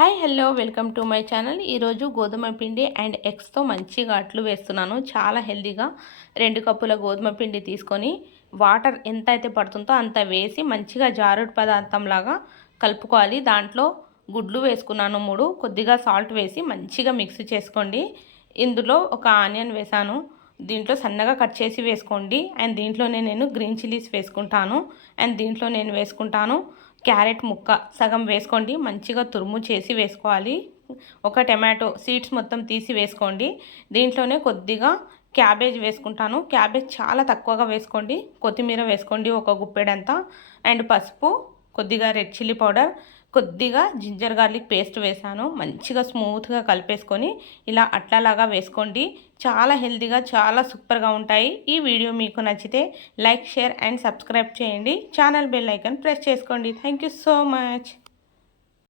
Hi hello welcome to my channel. ఈరోజు గోధుమ పిండి అండ్ ఎగ్స్తో మంచిగా అట్లు వేస్తున్నాను. చాలా హెల్తీగా 2 కప్పుల గోధుమ పిండి తీసుకొని వాటర్ ఎంత అయితే పడుతుందో అంత వేసి మంచిగా జారుడు పదార్థంలాగా కలుపుకోవాలి. దాంట్లో గుడ్లు వేసుకున్నాను 3, కొద్దిగా సాల్ట్ వేసి మంచిగా మిక్స్ చేసుకోండి. ఇందులో ఒక ఆనియన్ వేసాను, దీంట్లో సన్నగా కట్ చేసి వేసుకోండి. అండ్ దీంట్లోనే నేను గ్రీన్ చిల్లీస్ వేసుకుంటాను. అండ్ దీంట్లో నేను వేసుకుంటాను క్యారెట్ ముక్క సగం వేసుకోండి. మంచిగా తురుము చేసి వేసుకోవాలి. ఒక టమాటో సీడ్స్ మొత్తం తీసి వేసుకోండి. దీంట్లోనే కొద్దిగా క్యాబేజ్ వేసుకుంటాను. క్యాబేజ్ చాలా తక్కువగా వేసుకోండి. కొత్తిమీర వేసుకోండి ఒక గుప్పెడంతా. అండ్ పసుపు, కొద్దిగా రెడ్ చిల్లీ పౌడర్, కొద్దిగా జింజర్ గార్లిక్ పేస్ట్ వేసాను. మంచిగా స్మూత్గా కలిపేసుకొని ఇలా అట్లలాగా వేసుకోండి. చాలా హెల్తీగా చాలా సూపర్గా ఉంటాయి. ఈ వీడియో మీకు నచ్చితే లైక్, షేర్ అండ్ సబ్స్క్రైబ్ చేయండి. ఛానల్ బెల్ ఐకాన్ ప్రెస్ చేసుకోండి. Thank you so much.